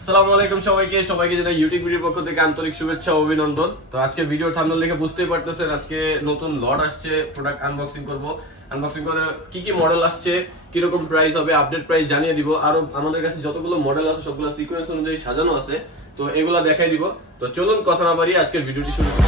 আসসালামু আলাইকুম সবাইকে জানাই ইউটিউবের পক্ষ থেকে আন্তরিক শুভেচ্ছা ও অভিনন্দন। তো আজকে ভিডিও থাম্বনেল দেখে বুঝতেই পারতেছেন আজকে নতুন লট আসছে, প্রোডাক্ট আনবক্সিং করব। আনবক্সিং করে কি কি মডেল আসছে, কি রকম প্রাইস হবে, আপডেট প্রাইস জানিয়ে দিব। আর আমাদের কাছে যতগুলো মডেল আছে সবগুলো সিকোয়েন্স অনুযায়ী সাজানো আছে, তো এগুলা দেখাই দিব। তো চলুন কথা না বাড়িয়ে আজকের ভিডিওটি শুরু করি।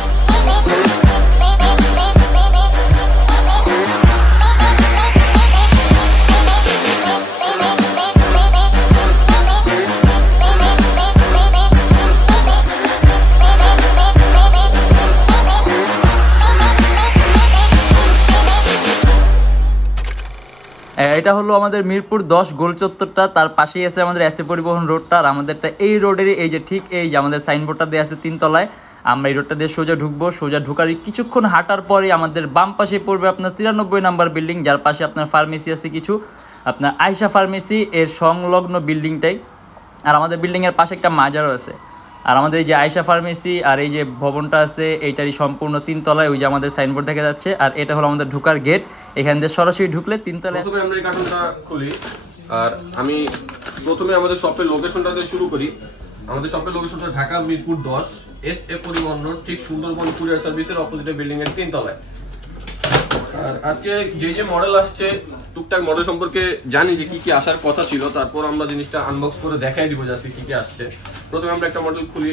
এটা হলো আমাদের মিরপুর 10 গোল চত্বরটা, তার পাশেই আছে আমাদের এসএ পরিবহন রোডটা। আর আমাদেরটা এই রোডেরই এই যে ঠিক এই যে আমাদের সাইনবোর্ডটা দেওয়া আছে 3 তলায়। আমরা এই রোডটা দিয়ে সোজা ঢুকবো, সোজা ঢুকার কিছুক্ষণ হাঁটার পরে আমাদের বাম পাশে পড়বে আপনার 93 নাম্বার বিল্ডিং, যার পাশে আপনার ফার্মেসি আছে কিছু, আপনার আয়শা ফার্মেসি এর সংলগ্ন বিল্ডিংটাই। আর আমাদের বিল্ডিংয়ের পাশে একটা মাজারও আছে। আর আমাদের এই যে আয়শা ফার্মেসি আর এই যে ভবনটা আছে এইটারই সম্পূর্ণ 3 তলায়, ওই যে আমাদের সাইনবোর্ড দেখা যাচ্ছে। আর এটা হলো আমাদের ঢোকার গেট, এখান দিয়ে সরাসরি ঢুকলে 3 তলায়। প্রথমে আমরা এই কার্টনটা খুলি, আর আমি প্রথমে আমাদের শপের লোকেশনটা দিয়ে শুরু করি। আমাদের শপের লোকেশনটা ঢাকা মিরপুর 10 এসএ পরিবহন রোড, ঠিক সুন্দরবন কুরিয়ার সার্ভিসের অপোজিটে বিল্ডিং এর 3 তলায়। আর আজকে যে মডেল আসছে টুকটাক মডেল সম্পর্কে জানি যে কি কি আসার কথা ছিল, তারপর আমরা জিনিসটা আনবক্স করে দেখাই দিব যে আজকে কি কি আসছে। প্রথমে আমরা একটা মডেল খুলি।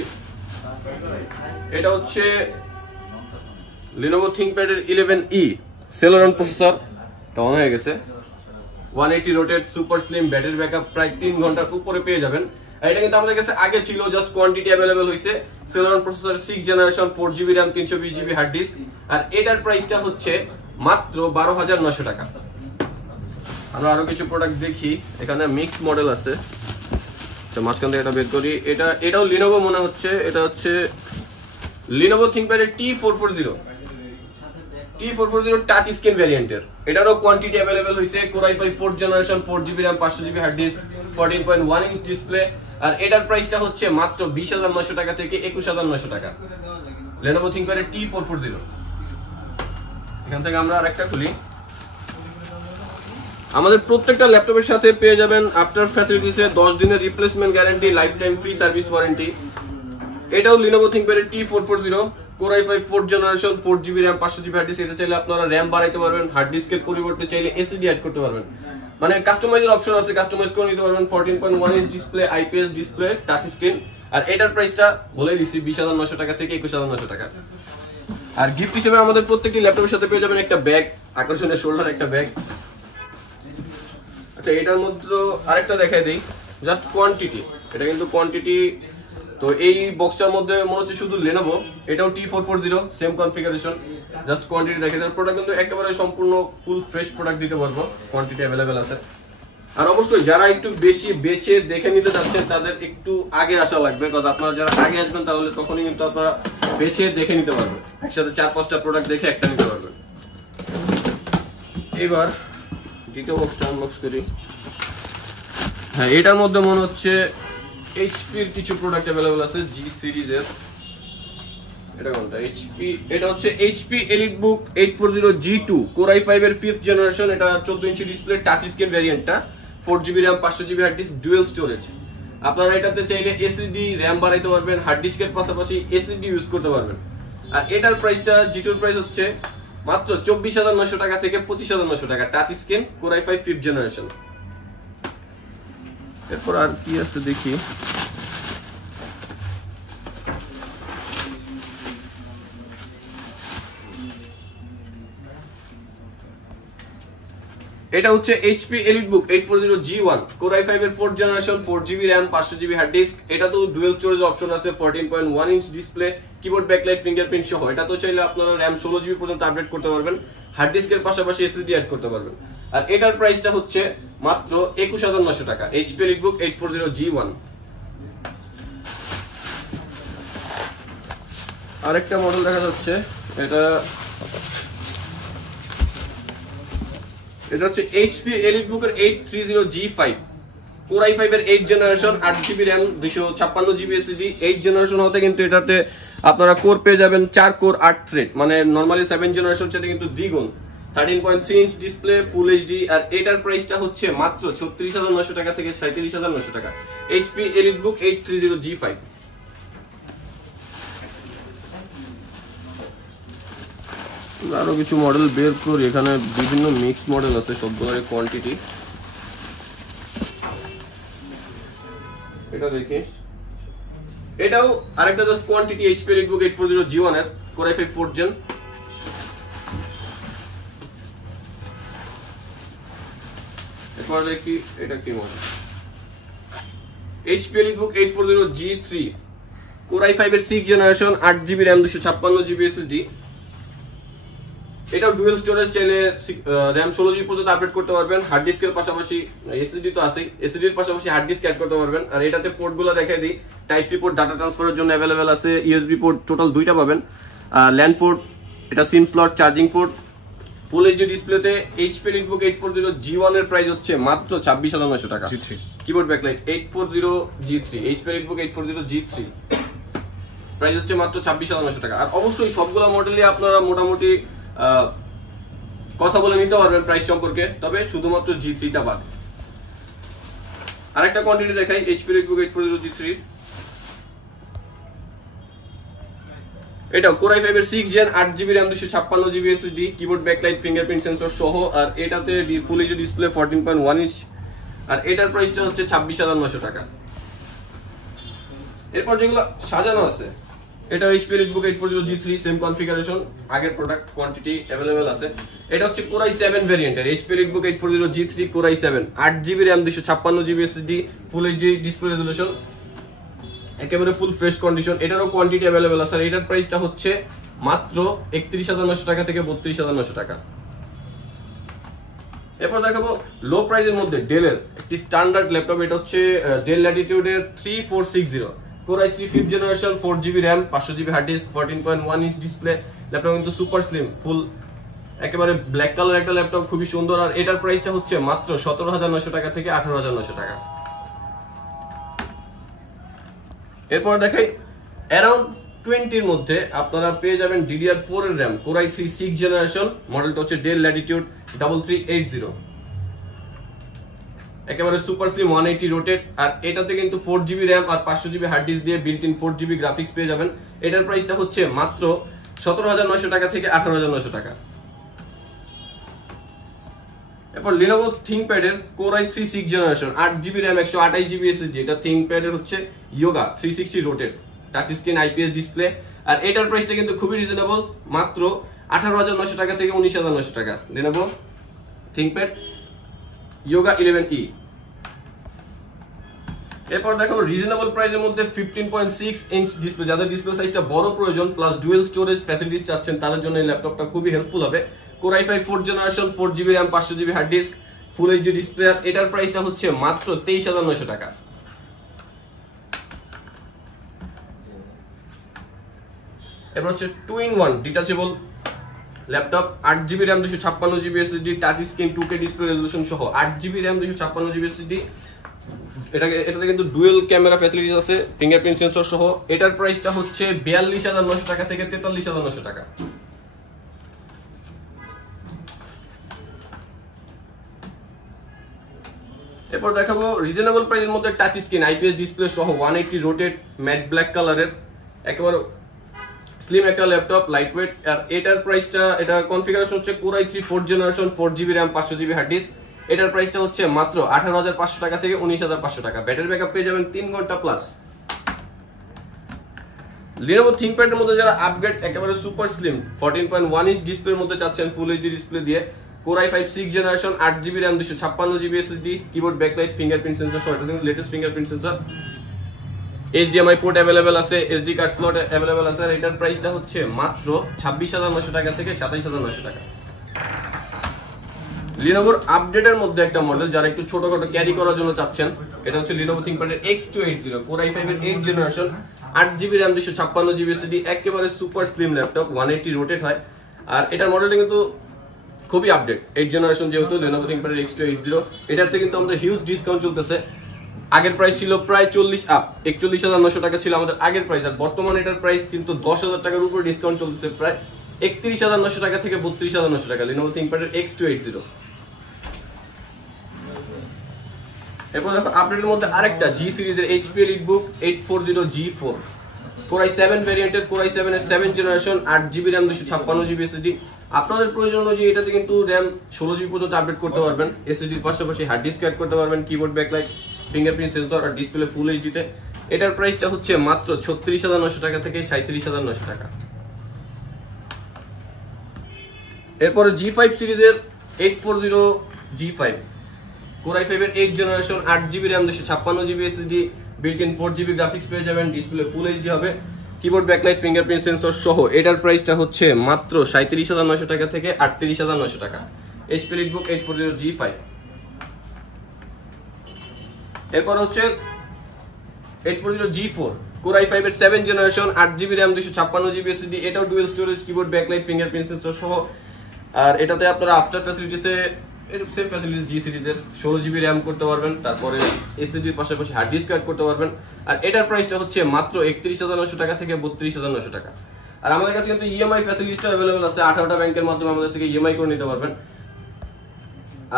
এটা হচ্ছে Lenovo ThinkPad এর 11E Celeron প্রসেসর, এটা অন হয়ে গেছে। 180 rotate super slim battery backup, প্রায় 3 ঘন্টার উপরে পেয়ে যাবেন। আর এটা কিন্তু আমাদের কাছে আগে ছিল, জাস্ট কোয়ান্টিটি अवेलेबल হইছে। Celeron processor 6 generation 4GB RAM 320GB hard disk. আর এটার প্রাইসটা হচ্ছে মাত্র 12,900 টাকা। আমরা আরো কিছু প্রোডাক্ট দেখি, এখানে মিক্স মডেল আছে। তো মাঝখান থেকে এটা বের করি, এটাও Lenovo মনে হচ্ছে। এটা হচ্ছে Lenovo ThinkPad এর T440 টাচ স্ক্রিন ভ্যারিয়েন্টের। এটারও কোয়ান্টিটি अवेलेबल হইছে। Core i5 4th generation 4GB RAM 500GB hard disk, 14.1 inch display. আর এটার প্রাইসটা হচ্ছে মাত্র 20,900 টাকা থেকে 21,900 টাকা। Lenovo ThinkPad এর T440। এখান থেকে আমরা আরেকটা খুলি। আমাদের প্রত্যেকটা ল্যাপটপের সাথে পেয়ে যাবেন আফটার ফ্যাসিলিটিতে 10 দিনের replacement guarantee, life time free service warranty. এটাও Lenovo ThinkPad এর T440, Core i5 4th generation 4GB RAM 500GB hard disk. এটা চাইলে আপনারা RAM বাড়াইতে পারবেন, হার্ড ডিস্কের পরিবর্তে চাইলে SSD অ্যাড করতে পারবেন। মানে কাস্টমাইজের অপশন আছে, কাস্টমাইজ করে নিতে পারবেন। 14.1 inch display, IPS display, touch screen. আর এটার প্রাইসটা বলে দিচ্ছি 20,900 টাকা থেকে 21,900 টাকা। আর গিফট হিসেবে আমাদের প্রত্যেকটি ল্যাপটপের সাথে পেয়ে যাবেন একটা ব্যাগ, আকর্ষণীয় শোল্ডার একটা ব্যাগ। আচ্ছা, এটার মধ্যে আরেকটা দেখাই দেই, জাস্ট কোয়ান্টিটি। এটা কিন্তু কোয়ান্টিটি। তো এই বক্সটার মধ্যে মনে হচ্ছে শুধু Lenovo, এটাও T440 same configuration. Just quantity দেখে দেন। প্রোডাক্ট কিন্তু একেবারে সম্পূর্ণ ফুল ফ্রেশ প্রোডাক্ট দিতে পারবো, কোয়ান্টিটি अवेलेबल আছে। আর অবশ্যই যারা একটু বেশি বেচে দেখে নিতে চাচ্ছেন তাদের একটু আগে আসা লাগবে, কারণ আপনারা যারা আগে আসবেন তাহলে তখনই কিন্তু আপনারা বেচে দেখে নিতে পারবেন। একসাথে 4-5টা প্রোডাক্ট দেখে একটা নিতে পারবেন। এবার দ্বিতীয় বক্সটা আনবক্স করি। হ্যাঁ, এটার মধ্যে মনে হচ্ছে HP এর কিছু প্রোডাক্ট अवेलेबल আছে, G সিরিজের। এটা কোনটা? HP। এটা হচ্ছে HP EliteBook 840 G2 Core i5 এর 5th জেনারেশন। এটা 14 ইঞ্চি ডিসপ্লে, টাচ স্ক্রিন ভ্যারিয়েন্টটা, 4GB RAM 500GB hard disk, dual storage. আপনারা এটাতে চাইলে SSD RAM বাড়াইতে পারবেন, হার্ড ডিস্কের পাশাপাশি SSD ইউজ করতে পারবেন। আর এটার প্রাইসটা, G2 এর প্রাইস হচ্ছে মাত্র 24,900 টাকা থেকে 25,900 টাকা। Touch screen, Core i5 5th generation. এরপর আর কি আছে দেখি। এটা হচ্ছে HP EliteBook 840 G1 Core i5 এর 4th generation 4GB RAM 500GB hard disk. এটা তো ডুয়াল স্টোরেজ অপশন আছে, 14.1 inch display, keyboard backlight, fingerprint সহ। এটা তো চাইলে আপনারা RAM 16GB পর্যন্ত আপডেট করতে পারবেন, হার্ড ডিস্কের পাশাপাশি SSD অ্যাড করতে পারবেন। আর এটার প্রাইসটা হচ্ছে মাত্র 21,900 টাকা। HP EliteBook 840 G1। আরেকটা মডেল দেখা যাচ্ছে, এটা হচ্ছে HP EliteBook এর 830 G5 Core i5 এর 8th generation, 8GB RAM 256GB SSD। 8th generation হতে কিন্তু এটাতে আপনারা কোর পেয়ে যাবেন 4 কোর 8 থ্রেড, মানে নরমালি 7 জেনারেশন সেটা কিন্তু দ্বিগুণ। 13.3 ইঞ্চ ডিসপ্লে, ফুল এইচডি। আর এটার প্রাইসটা হচ্ছে মাত্র 36,900 টাকা থেকে 37,900 টাকা। HP EliteBook 830G5। আরো কিছু মডেল বের করি, এখানে বিভিন্ন মিক্স মডেল আছে, সবগুলোর কোয়ান্টিটি। এটা দেখি, এটাও আরেকটা just quantity HP EliteBook 840G1 এর Core i5 4th Gen। এরপর দেখি এটা কি model, HP EliteBook 840G3 Core i5 এর 6th generation, 8GB RAM 256GB SSD। এটাও ডুয়াল স্টোরেজ, চাইলে RAM 16GB পর্যন্ত আপডেট করতে পারবেন। হার্ড ডিস্কের পাশাপাশি এসএসডি তো আছেই, এসএসডির পাশাপাশি হার্ড ডিস্ক অ্যাড করতে পারবেন। আর এটাতে পোর্টগুলো দেখাই দিই, টাইপ সি পোর্ট ডাটা ট্রান্সফারের জন্য अवेलेबल আছে, ইউএসবি পোর্ট টোটাল 2টা পাবেন, ল্যান্ড পোর্ট, এটা সিম slot, charging port. Full HD ডিসপ্লেতে HP EliteBook 840G1 এর প্রাইস হচ্ছে মাত্র 26,900 টাকা। Keyboard backlight 840G3, HP EliteBook 840G3 price হচ্ছে মাত্র 26,900 টাকা। আর অবশ্যই সবগুলো মডেলই আপনারা মোটামুটি কথা বলে নিতে পারবেন প্রাইস সম্পর্কে, তবে শুধুমাত্র G3 টা বাদ। আরেকটা কোয়ান্টিটি দেখাই HP EliteBook 840G3, এটা Core i5 এর 6th Gen, 8GB RAM 256GB SSD, keyboard backlight, fingerprint sensor সহ। আর এটাতে ফুল এইচডি ডিসপ্লে 14.1 ইঞ্চ, আর এটার প্রাইসটা হচ্ছে 26,900 টাকা। এরপর যেগুলো সাজানো আছে, এটা HP EliteBook 840G3 same configuration, আগের প্রোডাক্ট, কোয়ান্টিটি अवेलेबल আছে। এটা হচ্ছে Core i7 ভেরিয়েন্টের HP EliteBook 840G3 Core i7, 8GB RAM 256GB SSD, ফুল এইচডি ডিসপ্লে রেজোলিউশন, একেবারে ফুল ফ্রেশ কন্ডিশন। এটারও কোয়ান্টিটি अवेलेबल আছে। আর এটার প্রাইসটা হচ্ছে মাত্র 31,900 টাকা থেকে 32,900 টাকা। এরপর দেখাবো লো প্রাইসের মধ্যে ডেলের একটি স্ট্যান্ডার্ড ল্যাপটপ, এটা হচ্ছে ডেল ল্যাটিটিউডের 3460 Core i3 5th generation, 4GB RAM, 500GB hard disk, 14.1 inch display. Laptop কিন্তু সুপার স্লিম, ফুল একেবারে ব্ল্যাক কালার একটা ল্যাপটপ, খুবই সুন্দর। আর এটার প্রাইসটা হচ্ছে মাত্র 17,900 টাকা থেকে 18,900 টাকা। এরপর দেখাই অ্যারাউন্ড 20 এর মধ্যে আপনারা পেয়ে যাবেন DDR4 এর RAM, Core i3 6th generation, মডেলটা হচ্ছে ডেল ল্যাটিটিউড 3380, একেবারে সুপার স্লিম, 180 রোটেট। আর এটাতে কিন্তু 4GB RAM আর 500GB হার্ড ডিস্ক দিয়ে বিল্ট ইন 4GB গ্রাফিক্স পেয়ে যাবেন। এটার প্রাইসটা হচ্ছে মাত্র 17,900 টাকা থেকে 18,900 টাকা। এরপর Lenovo ThinkPad এর Core i3 6th generation, 8GB RAM 128GB SSD, এটা ThinkPad এর হচ্ছে Yoga 360 রোটেট, টাচ স্ক্রিন, IPS ডিসপ্লে। আর এটার প্রাইসটা কিন্তু খুবই রিজনেবল, মাত্র 18,900 টাকা থেকে 19,900 টাকা। Lenovo ThinkPad Yoga 11E। এরপর দেখো রিজনেবল প্রাইসের মধ্যে 15.6 ইঞ্চ ডিসপ্লে, যাদের ডিসপ্লে সাইজটা বড় প্রয়োজন প্লাস ডুয়াল স্টোরেজ ফ্যাসিলিটিস চাচ্ছেন, তাদের জন্য এই ল্যাপটপটা খুবই হেল্পফুল হবে। Core i5 4th generation, 4GB RAM, 500GB hard disk, full HD display. আর এটার প্রাইসটা হচ্ছে মাত্র 23,900 টাকা। এরপর হচ্ছে 2-in-1 detachable laptop, 8GB RAM 256GB SSD, touch screen, 2K display resolution সহ, 8GB RAM 256GB SSD। এটাতে কিন্তু ডুয়াল ক্যামেরা ফ্যাসিলিটিস আছে, ফিঙ্গারপ্রিন্ট সেন্সর সহ। এটার প্রাইসটা হচ্ছে 42,900 টাকা থেকে 43,900 টাকা। এরপর দেখাবো রিজনেবল প্রাইসের মধ্যে টাচ স্ক্রিন, IPS ডিসপ্লে সহ, 180 রোটেট, ম্যাট ব্ল্যাক কালারের, একেবারে স্লিম একটা ল্যাপটপ, লাইট ওয়েট। আর এটার প্রাইসটা, এটার কনফিগারেশন হচ্ছে Core i3 4th generation, 4GB RAM, 500GB hard disk. এটার প্রাইসটা হচ্ছে মাত্র 18,500 টাকা থেকে 19,500 টাকা। ব্যাটারি ব্যাকআপ পেয়ে যাবেন 3 ঘন্টা প্লাস। Lenovo ThinkPad এর মধ্যে যারা আপগ্রেড, একেবারে সুপার স্লিম 14.1 ইঞ্চ ডিসপ্লের মধ্যে চাচ্ছেন, ফুল এইচডি ডিসপ্লে দিয়ে, Core i5 6th generation, 8GB RAM, 256GB SSD, keyboard backlight, fingerprint sensor সহ, এটা কিন্তু latest fingerprint sensor, HDMI port available আছে, SD কার্ড স্লট अवेलेबल আছে। আর এটার প্রাইসটা হচ্ছে মাত্র 26,900 টাকা থেকে 27,900 টাকা। Lenovo আপডেটের মধ্যে একটা মডেল যারা একটু ছোটখাটো ক্যারি করার জন্য চাচ্ছেন, এটা হচ্ছে Lenovo ThinkPad এর X280 Core i5 এর 8th generation, 8GB RAM, 256GB SSD, একেবারে সুপার স্লিম ল্যাপটপ, 180 রোটেট হয়। আর এটার মডেলটা কিন্তু খুবই আপডেট, 8th জেনারেশন যেহেতু Lenovo ThinkPad এর X280। এটাতে কিন্তু আমাদের হিউজ ডিসকাউন্ট চলতেছে। আগের প্রাইস ছিল প্রায় 40 আপ, 41,900 টাকা ছিল আমাদের আগের প্রাইস। আর বর্তমানে এটার প্রাইস কিন্তু 10,000 টাকার উপরে ডিসকাউন্ট চলতেছে, প্রায় 31,900 টাকা থেকে 32,900 টাকা Lenovo ThinkPad এর X280। এরপর দেখো আপডেটের মধ্যে আরেকটা জি সিরিজের HP EliteBook 840G4 Core i7 ভেরিয়েন্টের Core i7 এর 7th generation 8GB RAM 256GB SSD। আপনাদের প্রয়োজন অনুযায়ী এটাতে কিন্তু RAM 16GB পর্যন্ত আপডেট করতে পারবেন, এসএসডির পাশাপাশি হার্ড ডিস্ক অ্যাড করতে পারবেন, কিবোর্ড ব্যাকলাইট, ফিঙ্গারপ্রিন্ট সেন্সর আর ডিসপ্লে ফুল এইচডিতে। এটার প্রাইসটা হচ্ছে মাত্র 36,900 টাকা থেকে 37,900 টাকা। এরপরে G5 সিরিজের 840G5 Core i5 এর 8th generation 8GB RAM 256GB SSD, built in 4GB graphics পেয়ে যাবেন, ডিসপ্লে ফুল এইচডি হবে, কিবোর্ড ব্যাকলাইট, ফিঙ্গারপ্রিন্ট সেন্সর সহ। এটার প্রাইসটা হচ্ছে মাত্র 37,900 টাকা থেকে 38,900 টাকা। HP EliteBook 840G5। এরপর হচ্ছে 840G4 Core i5 এর 7th generation 8GB RAM 256GB SSD, এটাও dual storage, keyboard backlight, fingerprint sensor সহ। আর এটাতে আপনারা আফটার ফ্যাসিলিটিসে সেম ফ্যাসিলিটিস জি সিরিজের 16GB RAM করতে পারবেন, তারপরে এসএসডির পাশাপাশি হার্ড ডিস্ক অ্যাড করতে পারবেন। আর এটার প্রাইসটা হচ্ছে মাত্র 31,900 টাকা থেকে 32,900 টাকা। আর আমাদের কাছে কিন্তু ইএমআই ফ্যাসিলিটিসটা अवेलेबल আছে, 18টা ব্যাংকের মাধ্যমে আমাদের থেকে ইএমআই করে নিতে পারবেন।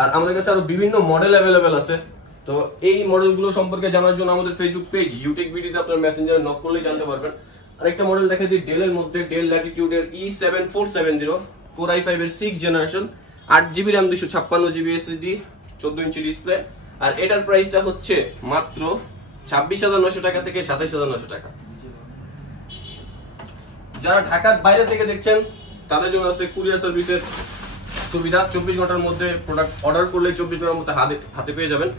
আর আমাদের কাছে আরো বিভিন্ন মডেল अवेलेबल আছে। তো এই মডেলগুলো সম্পর্কে জানার জন্য আমাদের ফেসবুক পেজ Youtechbd তে আপনারা মেসেঞ্জারে নক করলেই জানতে পারবেন। আরেকটা মডেল দেখাই দিই ডেলের মধ্যে, ডেল ল্যাটিটিউড এর E7470 Core i5 এর 6th generation 8GB RAM 256GB SSD, 14 ইঞ্চি ডিসপ্লে। আর এটার প্রাইসটা হচ্ছে মাত্র 26,900 টাকা থেকে 27,900 টাকা। যারা ঢাকার বাইরে থেকে দেখছেন তাদের জন্য আছে কুরিয়ার সার্ভিসের সুবিধা। 24 ঘন্টার মধ্যে প্রোডাক্ট অর্ডার করলে 24 ঘন্টার মধ্যে হাতে পেয়ে যাবেন।